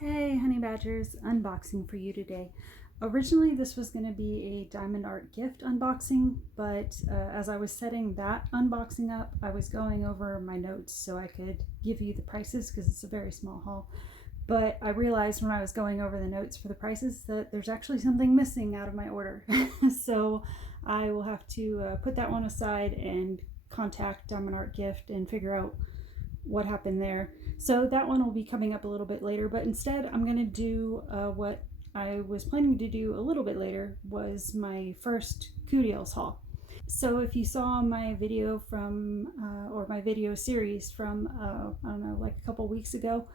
Hey honey badgers, unboxing for you today. Originally this was going to be a diamond art gift unboxing, but as I was setting that unboxing up, I was going over my notes so I could give you the prices because it's a very small haul. But I realized when I was going over the notes for the prices that there's actually something missing out of my order. So I will have to put that one aside and contact Diamond Art Gift and figure out what happened there. So that one will be coming up a little bit later, but instead I'm going to do what I was planning to do a little bit later, was my first CooDeals haul. So if you saw my video from, or my video series from, I don't know, like a couple weeks ago,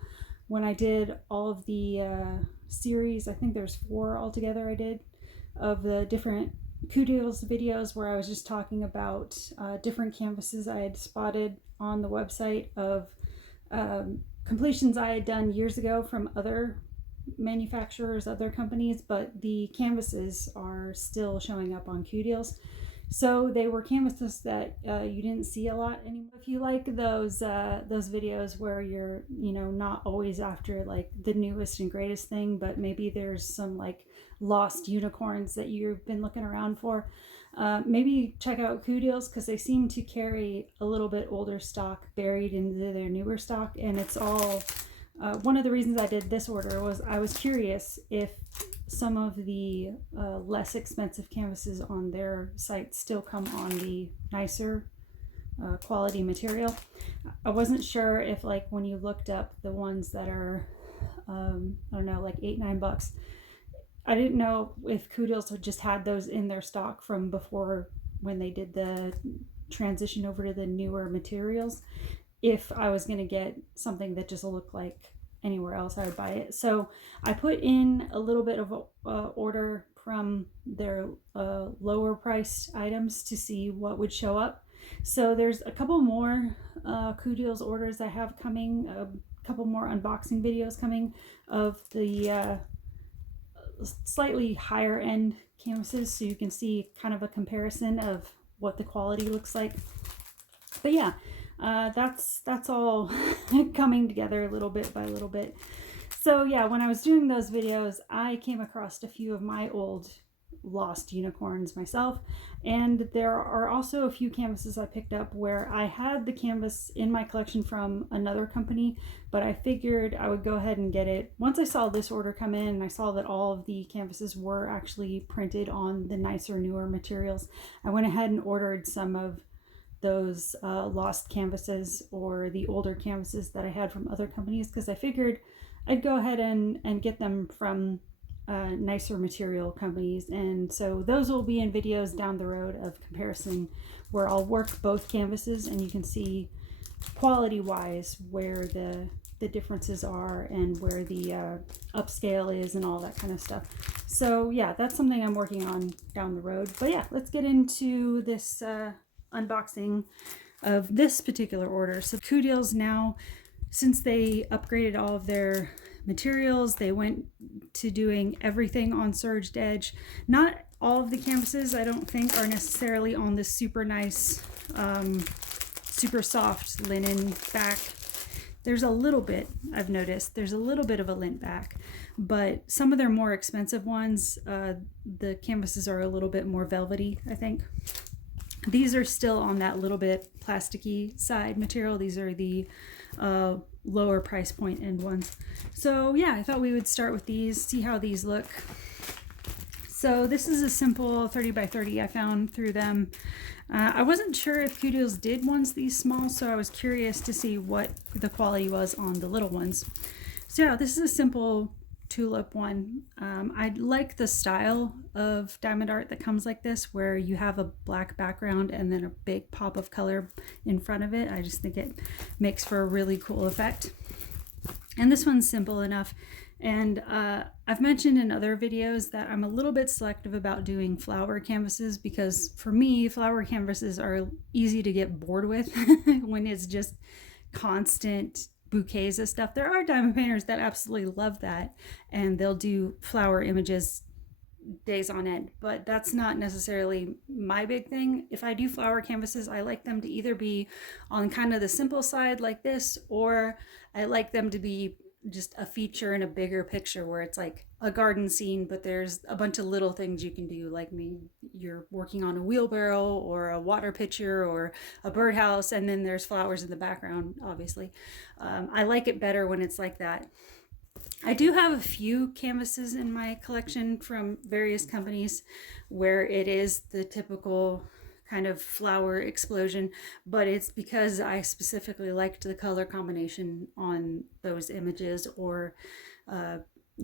when I did all of the series, I think there's 4 altogether I did, of the different CooDeals videos where I was just talking about different canvases I had spotted on the website of completions I had done years ago from other manufacturers, other companies, but the canvases are still showing up on CooDeals. So they were canvases that you didn't see a lot anymore. If you like those videos where you're, not always after like the newest and greatest thing, but maybe there's some like lost unicorns that you've been looking around for, maybe check out CooDeals because they seem to carry a little bit older stock buried into their newer stock, and it's all one of the reasons I did this order was I was curious if some of the less expensive canvases on their site still come on the nicer quality material. I wasn't sure if, like, when you looked up the ones that are I don't know, like $8-9, I didn't know if CooDeals just had those in their stock from before when they did the transition over to the newer materials. If I was going to get something that just looked like anywhere else, I would buy it. So I put in a little bit of a order from their lower priced items to see what would show up. So there's a couple more CooDeals orders I have coming, a couple more unboxing videos coming of the slightly higher end canvases, so you can see kind of a comparison of what the quality looks like. But yeah, that's all coming together little bit by little bit. So yeah, when I was doing those videos, I came across a few of my old lost unicorns myself, and there are also a few canvases I picked up where I had the canvas in my collection from another company, but I figured I would go ahead and get it once I saw this order come in and I saw that all of the canvases were actually printed on the nicer, newer materials. I went ahead and ordered some of those lost canvases or the older canvases that I had from other companies because I figured I'd go ahead and get them from nicer material companies. And so those will be in videos down the road of comparison where I'll work both canvases and you can see quality wise where the differences are and where the upscale is and all that kind of stuff. So yeah, that's something I'm working on down the road. But yeah, let's get into this unboxing of this particular order. So CooDeals now, since they upgraded all of their materials, they went to doing everything on surged edge. Not all of the canvases, I don't think, are necessarily on this super nice, super soft linen back. There's a little bit, I've noticed, there's a little bit of a lint back, but some of their more expensive ones, the canvases are a little bit more velvety, I think. These are still on that little bit plasticky side material. These are the lower price point end ones. So yeah, I thought we would start with these, see how these look. So this is a simple 30 by 30 I found through them. I wasn't sure if CooDeals did ones these small, so I was curious to see what the quality was on the little ones. So yeah, this is a simple tulip one. I like the style of diamond art that comes like this, where you have a black background and then a big pop of color in front of it. I just think it makes for a really cool effect. And this one's simple enough. And I've mentioned in other videos that I'm a little bit selective about doing flower canvases because for me, flower canvases are easy to get bored with when it's just constant bouquets of stuff. There are diamond painters that absolutely love that and they'll do flower images days on end, but that's not necessarily my big thing. If I do flower canvases, I like them to either be on kind of the simple side like this, or I like them to be just a feature in a bigger picture where it's like a garden scene, but there's a bunch of little things you can do, like maybe you're working on a wheelbarrow or a water pitcher or a birdhouse, and then there's flowers in the background, obviously. I like it better when it's like that. I do have a few canvases in my collection from various companies where it is the typical kind of flower explosion, but it's because I specifically liked the color combination on those images, or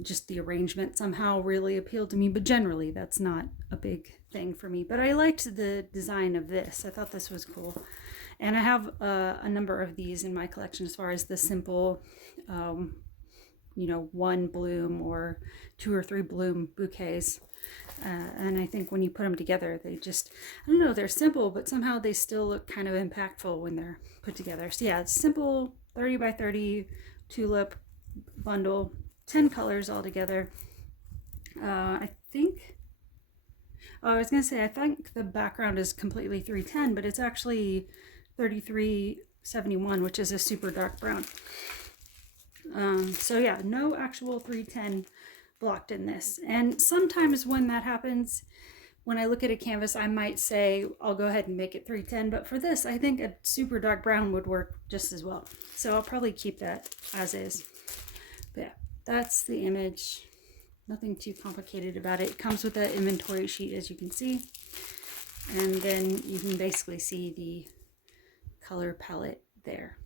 just the arrangement somehow really appealed to me. But generally that's not a big thing for me, but I liked the design of this. I thought this was cool, and I have a number of these in my collection as far as the simple one bloom or 2 or 3 bloom bouquets. And I think when you put them together, they just, I don't know, they're simple, but somehow they still look kind of impactful when they're put together. So yeah, it's simple 30 by 30 tulip bundle, 10 colors all together. I think the background is completely 310, but it's actually 3371, which is a super dark brown. So yeah, no actual 310 blocked in this. And sometimes when that happens, when I look at a canvas, I might say, I'll go ahead and make it 310. But for this, I think a super dark brown would work just as well. So I'll probably keep that as is. But yeah, that's the image. Nothing too complicated about it. It comes with an inventory sheet, as you can see. And then you can basically see the color palette there.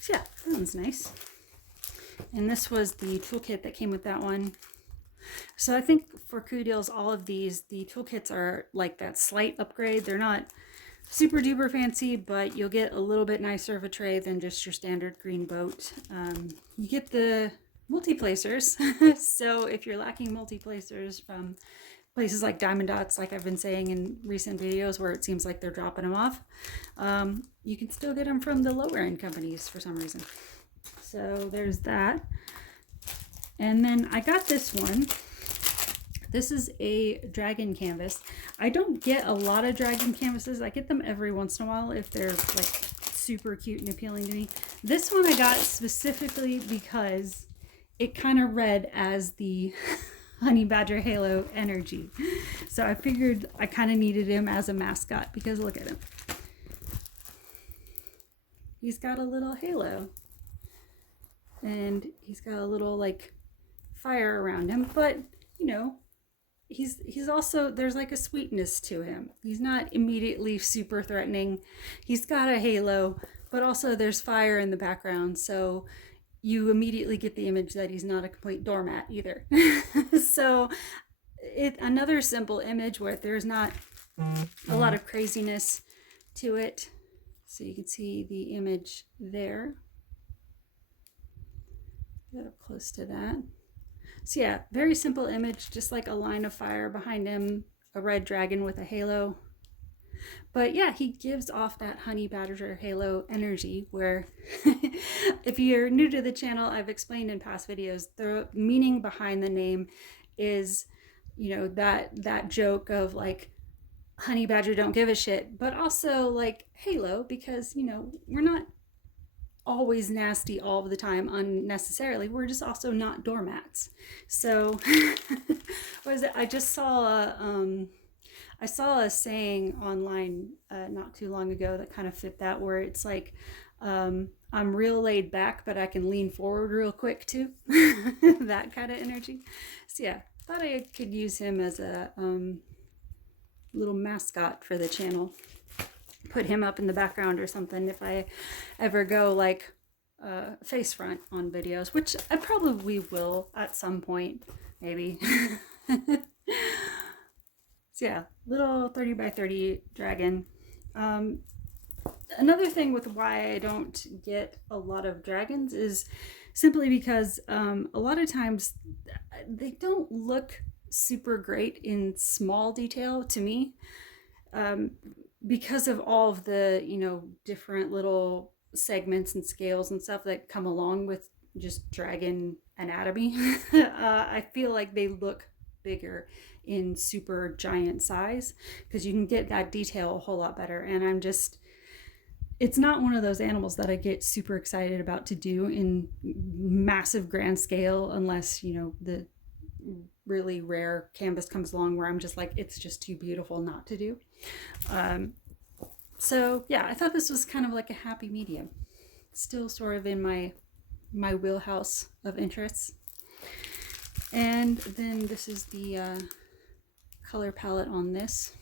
So yeah, that one's nice. And this was the toolkit that came with that one. So I think for CooDeals, all of these, the toolkits are like that slight upgrade. They're not super duper fancy, but you'll get a little bit nicer of a tray than just your standard green boat. You get the multi-placers. So if you're lacking multi-placers from places like Diamond Dots, like I've been saying in recent videos where it seems like they're dropping them off, you can still get them from the lower end companies for some reason. So there's that. And then I got this one. This is a dragon canvas. I don't get a lot of dragon canvases. I get them every once in a while if they're like super cute and appealing to me. This one I got specifically because it kind of read as the Honey Badger Halo energy. So I figured I kind of needed him as a mascot because look at him. He's got a little halo. And he's got a little like fire around him, but you know, he's also, there's like a sweetness to him. He's not immediately super threatening. He's got a halo, but also there's fire in the background, so you immediately get the image that he's not a complete doormat either. So another simple image where there's not a lot of craziness to it. So you can see the image there. Get up close to that. So yeah, very simple image, just like a line of fire behind him, a red dragon with a halo. But yeah, he gives off that Honey Badger Halo energy where if you're new to the channel, I've explained in past videos, the meaning behind the name is, you know, that joke of like, Honey Badger don't give a shit, but also like Halo, because, you know, we're not always nasty all of the time unnecessarily. We're just also not doormats. So what is it? I just saw a saying online not too long ago that kind of fit that, where it's like, I'm real laid back, but I can lean forward real quick too. That kind of energy. So yeah, thought I could use him as a little mascot for the channel. Put him up in the background or something if I ever go like face front on videos, which I probably will at some point, maybe. So yeah, little 30 by 30 dragon. Another thing with why I don't get a lot of dragons is simply because a lot of times they don't look super great in small detail to me. Because of all of the, you know, different little segments and scales and stuff that come along with just dragon anatomy, I feel like they look bigger in super giant size because you can get that detail a whole lot better. And I'm just, it's not one of those animals that I get super excited about to do in massive grand scale, unless, you know, the really rare canvas comes along where I'm just like, it's just too beautiful not to do. So yeah, I thought this was kind of like a happy medium. Still sort of in my wheelhouse of interests. And then this is the color palette on this.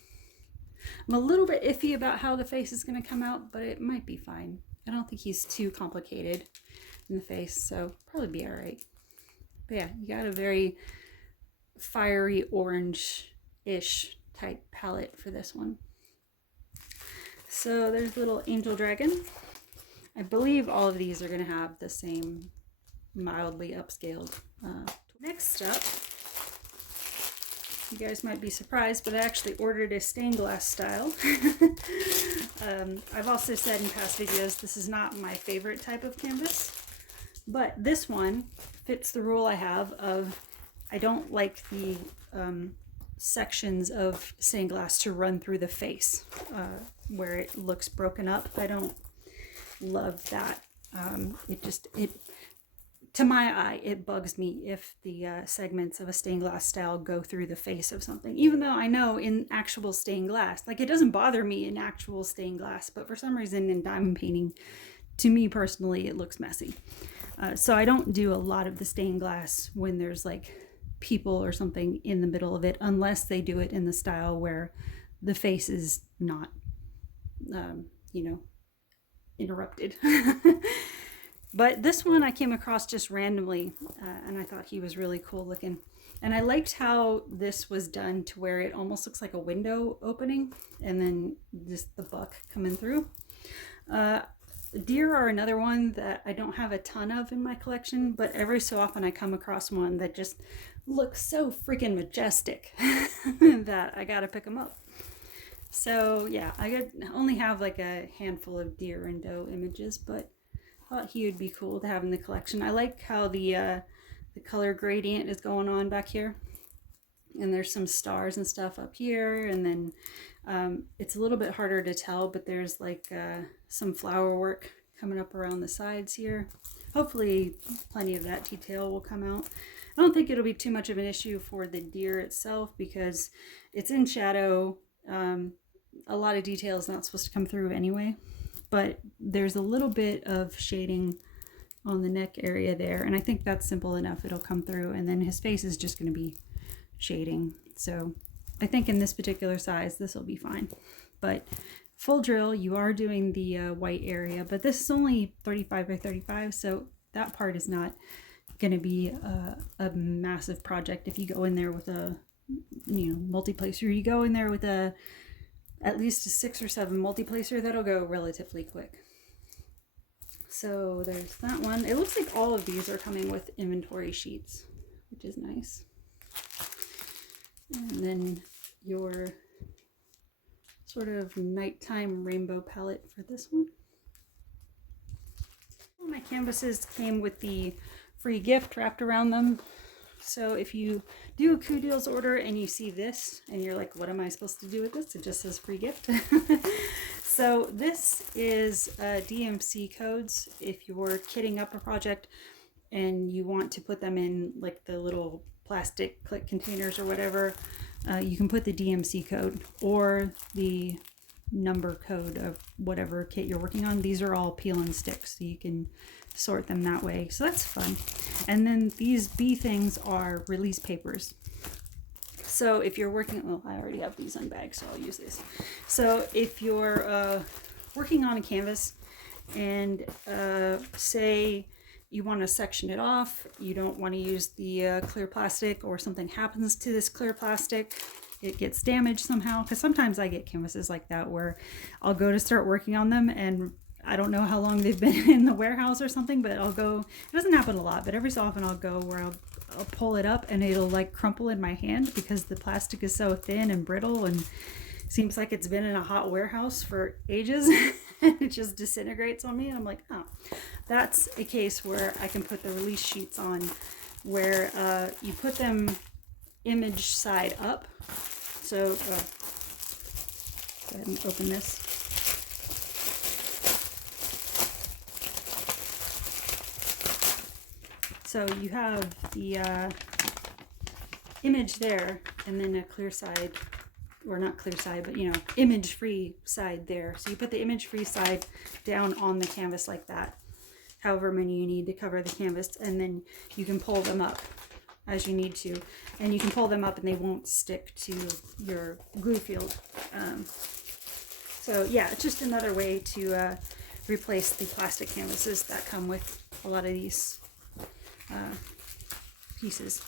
I'm a little bit iffy about how the face is going to come out, but it might be fine. I don't think he's too complicated in the face, so probably be all right. But yeah, you got a very fiery orange-ish type palette for this one. So there's little angel dragon. I believe all of these are going to have the same mildly upscaled. Next up, you guys might be surprised, but I actually ordered a stained glass style. I've also said in past videos, this is not my favorite type of canvas, but this one fits the rule I have of I don't like the sections of stained glass to run through the face where it looks broken up. I don't love that. It to my eye, it bugs me if the segments of a stained glass style go through the face of something, even though I know in actual stained glass, like it doesn't bother me in actual stained glass, but for some reason in diamond painting, to me personally, it looks messy. So I don't do a lot of the stained glass when there's like people or something in the middle of it, unless they do it in the style where the face is not, you know, interrupted. But this one I came across just randomly, and I thought he was really cool looking. And I liked how this was done to where it almost looks like a window opening, and then just the buck coming through. Deer are another one that I don't have a ton of in my collection, but every so often I come across one that just looks so freaking majestic that I gotta pick them up. So yeah, I only have like a handful of deer and doe images, but thought he would be cool to have in the collection. I like how the color gradient is going on back here, and there's some stars and stuff up here, and then it's a little bit harder to tell, but there's like some flower work coming up around the sides here. Hopefully plenty of that detail will come out. I don't think it'll be too much of an issue for the deer itself because it's in shadow. A lot of detail is not supposed to come through anyway, but there's a little bit of shading on the neck area there, and I think that's simple enough. It'll come through, and then his face is just going to be shading. So I think in this particular size, this will be fine. But full drill, you are doing the white area, but this is only 35 by 35, so that part is not going to be a massive project. If you go in there with a, you know, multi-placer, you go in there with at least a 6 or 7 multi-placer, that'll go relatively quick. So there's that one. It looks like all of these are coming with inventory sheets, which is nice. And then your sort of nighttime rainbow palette for this one. All my canvases came with the free gift wrapped around them. So if you do a CooDeals order and you see this and you're like, what am I supposed to do with this? It just says free gift. So this is DMC codes. If you're kitting up a project and you want to put them in like the little plastic click containers or whatever, you can put the DMC code or the number code of whatever kit you're working on. These are all peel and stick, so you can sort them that way. So that's fun. And then these B things are release papers. So if you're working, well, I already have these unbagged, so I'll use this. So if you're working on a canvas and say you want to section it off, you don't want to use the clear plastic, or something happens to this clear plastic, it gets damaged somehow, because sometimes I get canvases like that where I'll go to start working on them and I don't know how long they've been in the warehouse or something, but I'll go, it doesn't happen a lot, but every so often I'll go where I'll pull it up and it'll like crumple in my hand because the plastic is so thin and brittle and seems like it's been in a hot warehouse for ages and it just disintegrates on me. And I'm like, oh, that's a case where I can put the release sheets on where you put them image side up. So go ahead and open this. So you have the image there, and then a clear side, or not clear side, but image free side there. So you put the image free side down on the canvas like that, however many you need to cover the canvas, and then you can pull them up as you need to, and you can pull them up and they won't stick to your glue field. So yeah, it's just another way to replace the plastic canvases that come with a lot of these pieces.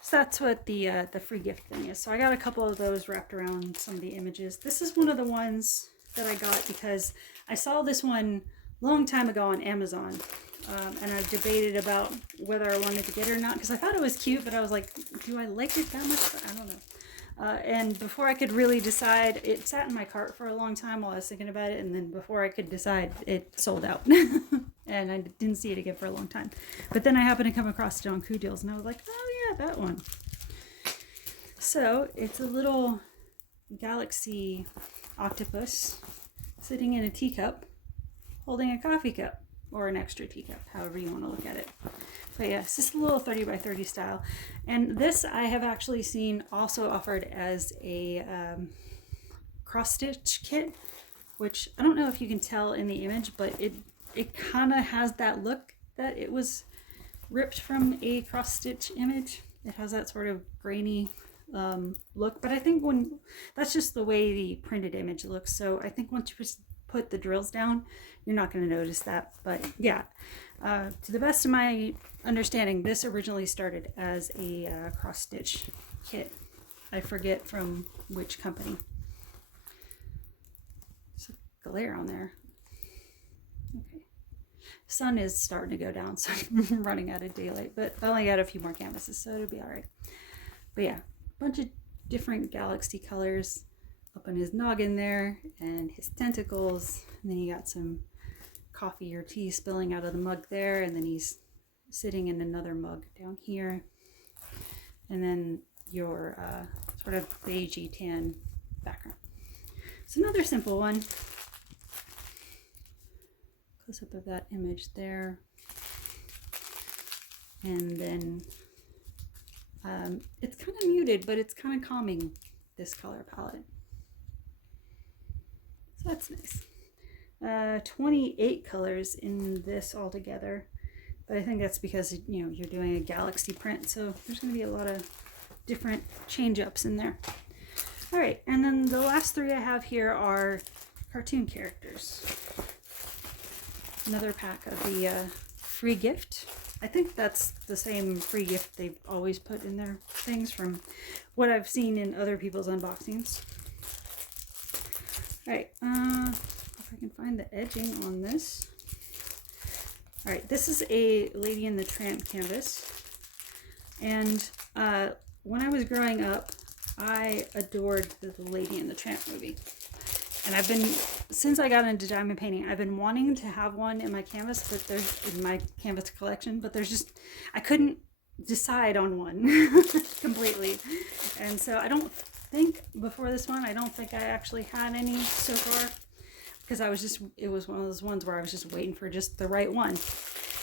So that's what the free gift thing is. So I got a couple of those wrapped around some of the images. This is one of the ones that I got because I saw this one a long time ago on Amazon. And I debated about whether I wanted to get it or not because I thought it was cute, but I was like, do I like it that much? I don't know. And before I could really decide, it sat in my cart for a long time while I was thinking about it, and then before I could decide, it sold out. And I didn't see it again for a long time. But then I happened to come across it on CooDeals, and I was like, oh yeah, that one. So it's a little galaxy octopus sitting in a teacup holding a coffee cup. Or an extra teacup, however you want to look at it. But yeah, it's just a little 30 by 30 style. And this I have actually seen also offered as a cross stitch kit, which I don't know if you can tell in the image, but it kind of has that look that it was ripped from a cross stitch image. It has that sort of grainy look, but I think that's just the way the printed image looks. So I think once you put the drills down, you're not going to notice that. But yeah, to the best of my understanding, this originally started as a cross stitch kit. I forget from which company. There's a glare on there. Okay, sun is starting to go down, so I'm running out of daylight, but I only got a few more canvases, so it'll be all right. But yeah, a bunch of different galaxy colors up in his noggin there, and his tentacles, and then you got some coffee or tea spilling out of the mug there, and then he's sitting in another mug down here, and then your sort of beigey tan background. It's another simple one. Close up of that image there, and then it's kind of muted, but it's kind of calming, this color palette. So that's nice. 28 colors in this altogether, but I think that's because you're doing a galaxy print, so there's going to be a lot of different change-ups in there. All right, and then the last three I have here are cartoon characters. Another pack of the free gift. I think that's the same free gift they've always put in their things from what I've seen in other people's unboxings. All right, if I can find the edging on this. All right, this is a Lady and the Tramp canvas. And when I was growing up, I adored the Lady and the Tramp movie. And since I got into diamond painting, I've been wanting to have one in my canvas, in my canvas collection, but I couldn't decide on one completely. And so before this one, I don't think I actually had any so far, because it was one of those ones where I was just waiting for just the right one.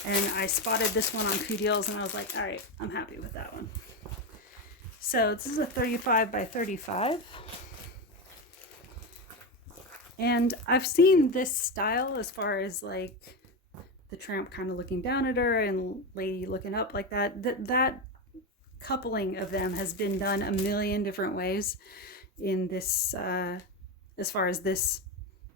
And I spotted this one on CooDeals, and I was like, all right, I'm happy with that one. So this is a 35 by 35. And I've seen this style as far as like the tramp kind of looking down at her and lady looking up like that. That coupling of them has been done a million different ways in this, as far as this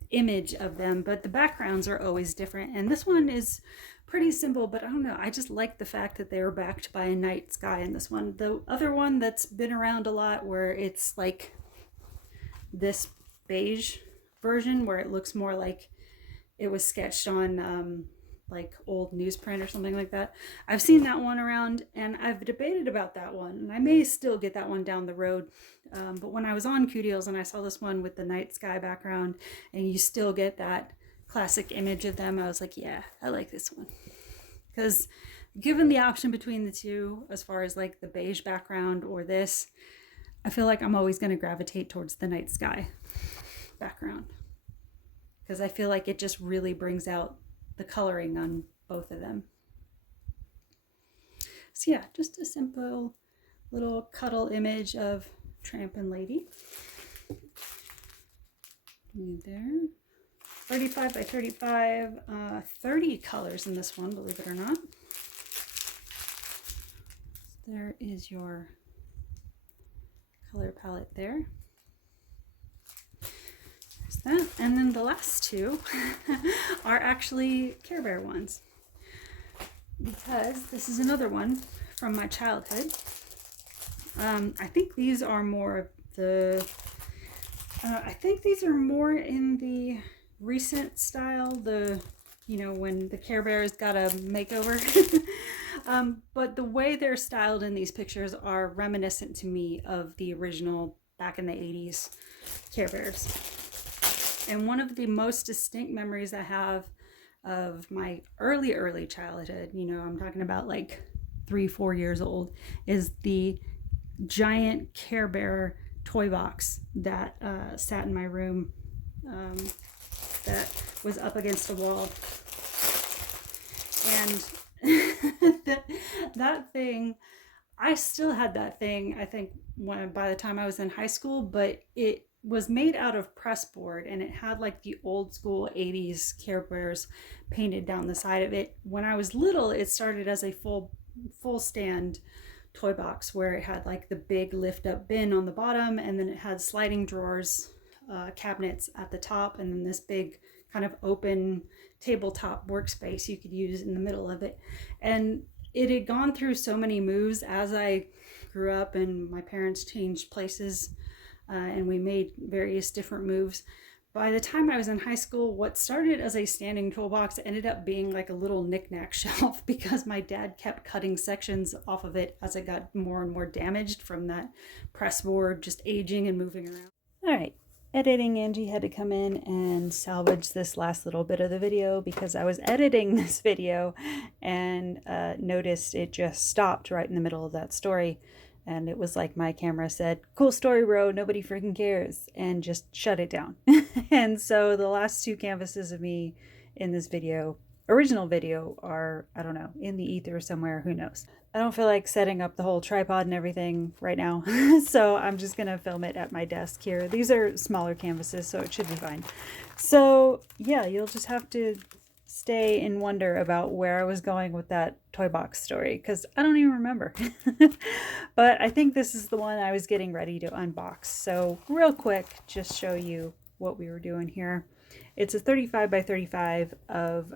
image of them, but the backgrounds are always different. And this one is pretty simple, but I don't know, I just like the fact that they were backed by a night sky in this one. The other one that's been around a lot, where it's like this beige version where it looks more like it was sketched on like old newsprint or something like that. I've seen that one around, and I've debated about that one, and I may still get that one down the road. But when I was on CooDeals and I saw this one with the night sky background, and you still get that classic image of them, I was like, yeah, I like this one. Because given the option between the two, as far as like the beige background or this, I feel like I'm always going to gravitate towards the night sky background, because I feel like it just really brings out the coloring on both of them. So yeah, just a simple little cuddle image of Tramp and Lady. There. 35 by 35, 30 colors in this one, believe it or not. There is your color palette there. There's that. And then the last two are actually Care Bear ones, because this is another one from my childhood. I think these are more of the, I think these are more in the recent style, the, you know, when the Care Bears got a makeover. But the way they're styled in these pictures are reminiscent to me of the original back in the 80s Care Bears. And one of the most distinct memories I have of my early childhood, you know, I'm talking about like 3-4 years old, is the giant Care Bear toy box that sat in my room, that was up against a wall. And that thing, I still had that thing, I think, by the time I was in high school, but it was made out of press board, and it had like the old school 80s Care Bears painted down the side of it. When I was little, it started as a full stand toy box where it had like the big lift up bin on the bottom, and then it had sliding drawers, cabinets at the top, and then this big kind of open tabletop workspace you could use in the middle of it. And it had gone through so many moves as I grew up and my parents changed places, and we made various different moves. By the time I was in high school, what started as a standing toolbox ended up being like a little knickknack shelf, because my dad kept cutting sections off of it as it got more and more damaged from that press board just aging and moving around. All right, editing Angie had to come in and salvage this last little bit of the video, because I was editing this video and noticed it just stopped right in the middle of that story. And it was like my camera said, "Cool story, bro, nobody freaking cares," and just shut it down. And so the last two canvases of me in this video, original video, are, I don't know, in the ether somewhere, who knows. I don't feel like setting up the whole tripod and everything right now. So I'm just gonna film it at my desk here. These are smaller canvases, so it should be fine. So yeah, you'll just have to stay in wonder about where I was going with that toy box story, because I don't even remember. But I think this is the one I was getting ready to unbox. So real quick, just show you what we were doing here. It's a 35 by 35 of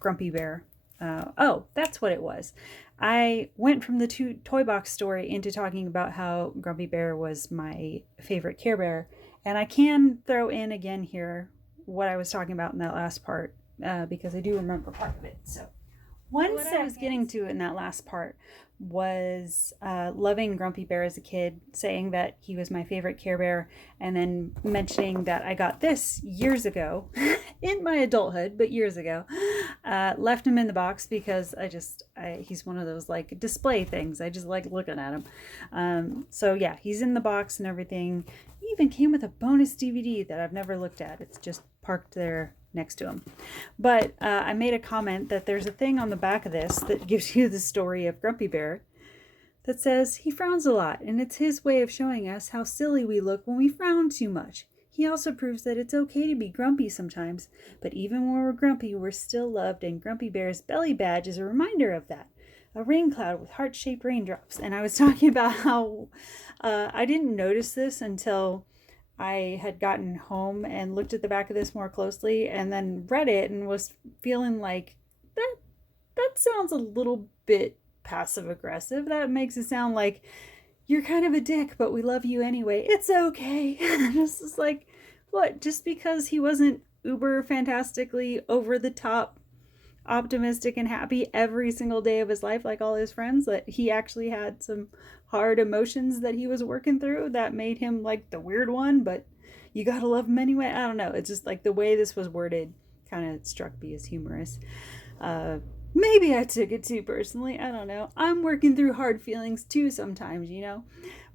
Grumpy Bear. Oh, that's what it was. I went from the toy box story into talking about how Grumpy Bear was my favorite Care Bear. And I can throw in again here what I was talking about in that last part, because I do remember part of it. So what I was getting to in that last part was loving Grumpy Bear as a kid, saying that he was my favorite Care Bear, and then mentioning that I got this years ago, in my adulthood, but years ago. Left him in the box because he's one of those like display things. I just like looking at him. So yeah, he's in the box and everything. He even came with a bonus DVD that I've never looked at. It's just parked there next to him. But I made a comment that there's a thing on the back of this that gives you the story of Grumpy Bear that says he frowns a lot, and it's his way of showing us how silly we look when we frown too much. He also proves that it's okay to be grumpy sometimes, but even when we're grumpy, we're still loved, and Grumpy Bear's belly badge is a reminder of that. A rain cloud with heart-shaped raindrops. And I was talking about how I didn't notice this until I had gotten home and looked at the back of this more closely, and then read it and was feeling like that sounds a little bit passive aggressive. That makes it sound like you're kind of a dick, but we love you anyway. It's okay. This is like, what? Just because he wasn't uber fantastically over the top optimistic and happy every single day of his life like all his friends, that he actually had some hard emotions that he was working through that made him like the weird one, but you gotta love him anyway. I don't know, it's just like the way this was worded kind of struck me as humorous. Maybe I took it too personally, I don't know. I'm working through hard feelings too sometimes, you know.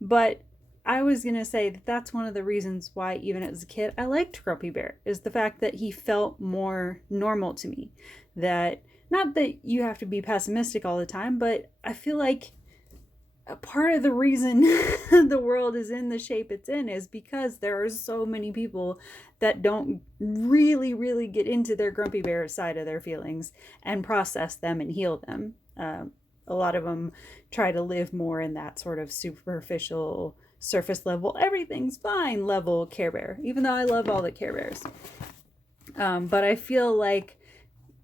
But I was gonna say that that's one of the reasons why, even as a kid, I liked Grumpy Bear, is the fact that he felt more normal to me. That not that you have to be pessimistic all the time, but I feel like a part of the reason the world is in the shape it's in is because there are so many people that don't really get into their grumpy bear side of their feelings and process them and heal them. A lot of them try to live more in that sort of superficial, surface level, everything's fine level Care Bear, even though I love all the Care Bears. But I feel like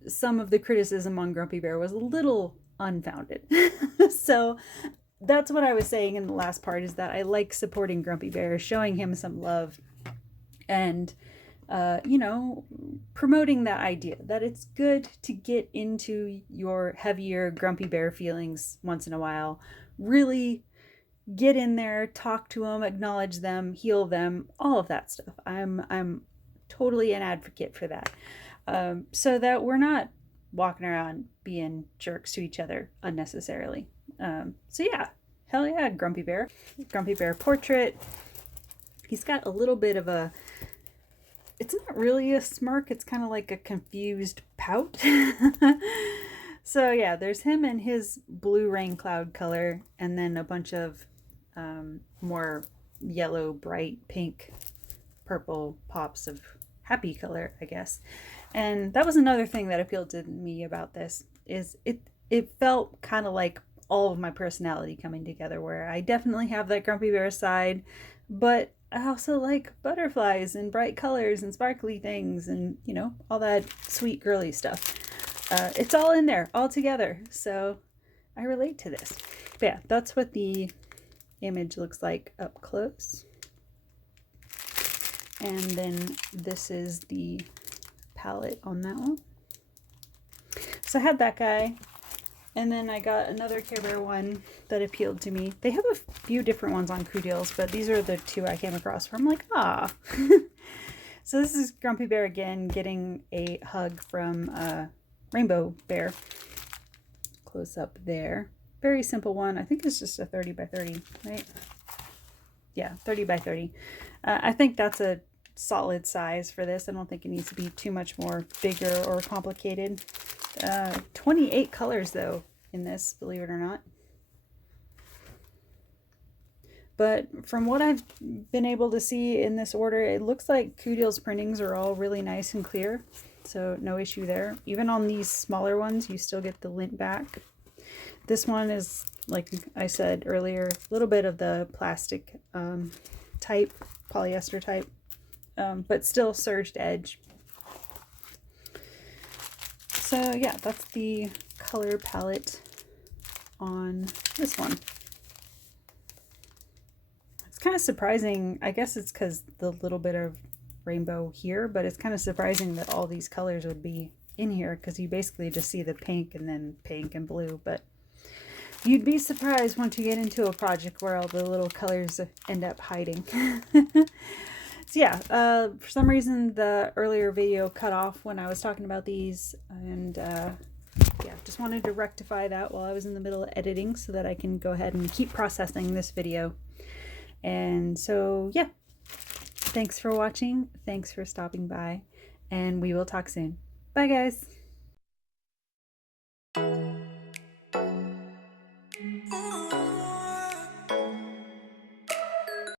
some of the criticism on Grumpy Bear was a little unfounded. So that's what I was saying in the last part, is that I like supporting Grumpy Bear, showing him some love, and promoting that idea that it's good to get into your heavier Grumpy Bear feelings once in a while. Really get in there, talk to them, acknowledge them, heal them, all of that stuff. I'm totally an advocate for that, so that we're not walking around being jerks to each other unnecessarily. So yeah, hell yeah, Grumpy Bear. Grumpy Bear portrait. He's got a little bit of a, it's not really a smirk, it's kind of like a confused pout. So yeah, there's him in his blue rain cloud color, and then a bunch of more yellow, bright pink, purple pops of happy color, I guess. And that was another thing that appealed to me about this, is it felt kind of like all of my personality coming together, where I definitely have that Grumpy Bear side, but I also like butterflies and bright colors and sparkly things and, all that sweet girly stuff. It's all in there, all together. So I relate to this. But yeah, that's what the image looks like up close. And then this is the palette on that one. So I had that guy, and then I got another Care Bear one that appealed to me. They have a few different ones on CooDeals, but these are the two I came across where I'm like, ah. So this is Grumpy Bear again, getting a hug from Rainbow Bear. Close up there. Very simple one. I think it's just a 30 by 30, right? Yeah, 30 by 30. I think that's a solid size for this. I don't think it needs to be too much more bigger or complicated. 28 colors though in this, believe it or not. But from what I've been able to see in this order, it looks like CooDeals printings are all really nice and clear, so no issue there. Even on these smaller ones, you still get the lint back. This one is, like I said earlier, a little bit of the plastic type, polyester type, but still serged edge. So yeah, that's the color palette on this one. It's kind of surprising. I guess it's because the little bit of rainbow here, but it's kind of surprising that all these colors would be in here, because you basically just see the pink and then pink and blue. But you'd be surprised once you get into a project where all the little colors end up hiding. So yeah, for some reason the earlier video cut off when I was talking about these, and yeah, just wanted to rectify that while I was in the middle of editing so that I can go ahead and keep processing this video. And so yeah, thanks for watching, thanks for stopping by, and we will talk soon. Bye guys!